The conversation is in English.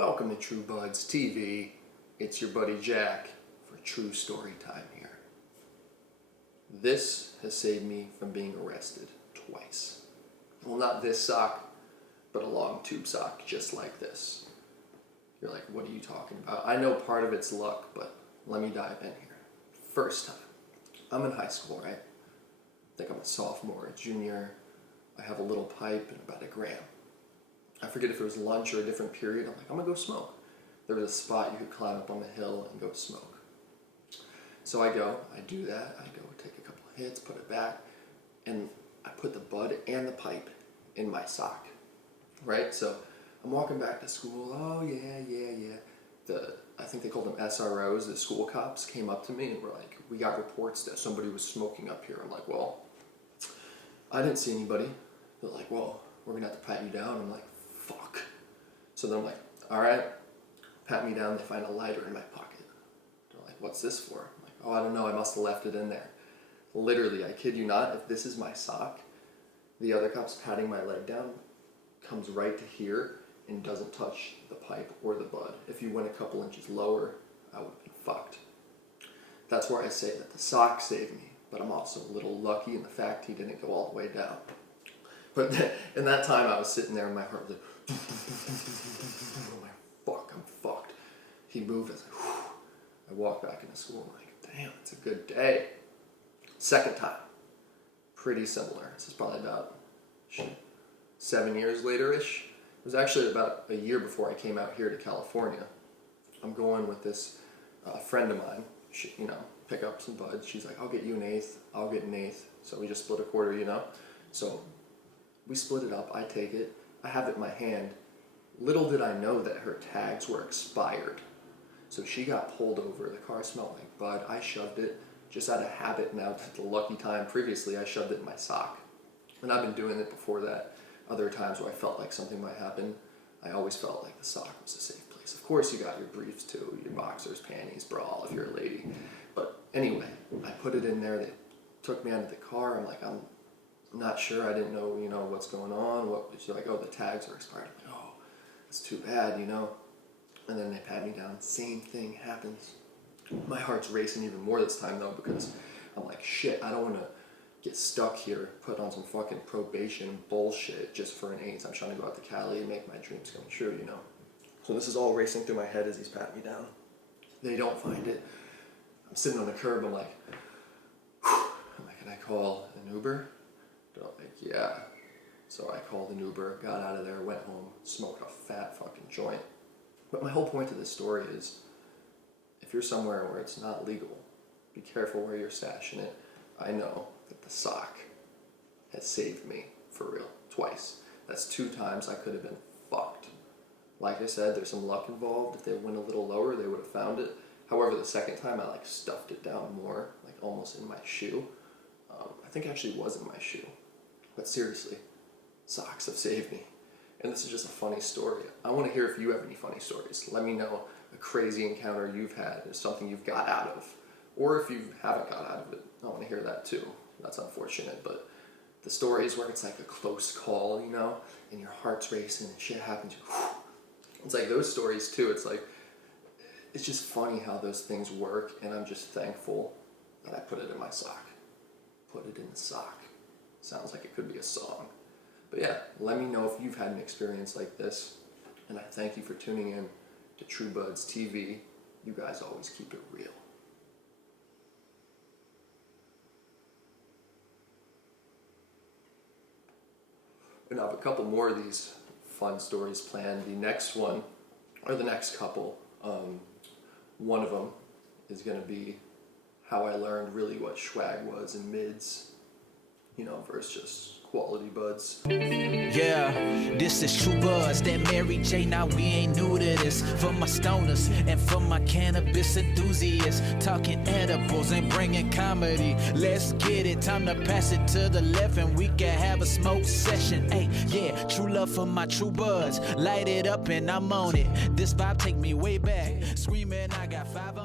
Welcome to True Buds TV. It's your buddy Jack for true story time here. This has saved me from being arrested twice. Well, not this sock, but a long tube sock just like this. You're like, what are you talking about? I know part of it's luck, but let me dive in here. First time, I'm in high school, right? I think I'm a sophomore, a junior. I have a little pipe and about a gram. I forget if it was lunch or a different period. I'm like, I'm gonna go smoke. There was a spot you could climb up on the hill and go smoke. So I go, I do that. I go take a couple of hits, put it back, and I put the bud and the pipe in my sock, right? So I'm walking back to school. Oh yeah. I think they called them SROs, the school cops came up to me and were like, we got reports that somebody was smoking up here. I'm like, well, I didn't see anybody. They're like, well, we're gonna have to pat you down. I'm like, fuck. So then I'm like, all right, pat me down. They find a lighter in my pocket. They're like, what's this for? I'm like, oh, I don't know. I must have left it in there. Literally, I kid you not, if this is my sock, the other cop's patting my leg down, comes right to here and doesn't touch the pipe or the bud. If you went a couple inches lower, I would have been fucked. That's where I say that the sock saved me, but I'm also a little lucky in the fact he didn't go all the way down. But in that time, I was sitting there and my heart was like, I'm like, fuck, I'm fucked. He moved, I was like, whew. I walked back into school, I'm like, damn, it's a good day. Second time, pretty similar. This is probably about 7 years later-ish. It was actually about a year before I came out here to California. I'm going with this friend of mine, pick up some buds. She's like, I'll get you an eighth, I'll get an eighth. So we just split a quarter, So we split it up, I take it, I have it in my hand. Little did I know that her tags were expired. So she got pulled over, the car smelled like bud, I shoved it, just out of habit now, the lucky time previously I shoved it in my sock. And I've been doing it before that. Other times where I felt like something might happen, I always felt like the sock was a safe place. Of course you got your briefs too, your boxers, panties, bra if you're a lady. But anyway, I put it in there, they took me out of the car, I'm like, I'm not sure, I didn't know, what's going on. She's like, oh, the tags are expired. I'm like, oh, that's too bad, And then they pat me down, same thing happens. My heart's racing even more this time though, because I'm like, shit, I don't want to get stuck here, put on some fucking probation bullshit just for an eighth. I'm trying to go out to Cali and make my dreams come true, So this is all racing through my head as he's patting me down. They don't find it. I'm sitting on the curb, I'm like, can I call an Uber? They're like, yeah. So I called an Uber, got out of there, went home, smoked a fat fucking joint. But my whole point to this story is, if you're somewhere where it's not legal, be careful where you're stashing it. I know that the sock has saved me, for real, twice. That's 2 times I could have been fucked. Like I said, there's some luck involved. If they went a little lower, they would have found it. However, the second time I stuffed it down more, almost in my shoe. I think it actually was in my shoe. But seriously, socks have saved me. And this is just a funny story. I want to hear if you have any funny stories. Let me know a crazy encounter you've had or something you've got out of. Or if you haven't got out of it, I want to hear that too. That's unfortunate, but the stories where it's like a close call, and your heart's racing and shit happens. It's like those stories too. It's just funny how those things work, and I'm just thankful that I put it in my sock. Put it in the sock. Sounds like it could be a song. But yeah, let me know if you've had an experience like this, and I thank you for tuning in to True Buds TV. You guys always keep it real. And I have a couple more of these fun stories planned. The next one, or the next couple, one of them is going to be how I learned really what swag was in mids, versus just quality buds. Yeah, this is True Buds, that Mary J. Now we ain't new to this. For my stoners and for my cannabis enthusiasts, talking edibles and bringing comedy. Let's get it, time to pass it to the left and we can have a smoke session. Hey, yeah, true love for my True Buds. Light it up and I'm on it. This vibe take me way back. Screaming, I got 5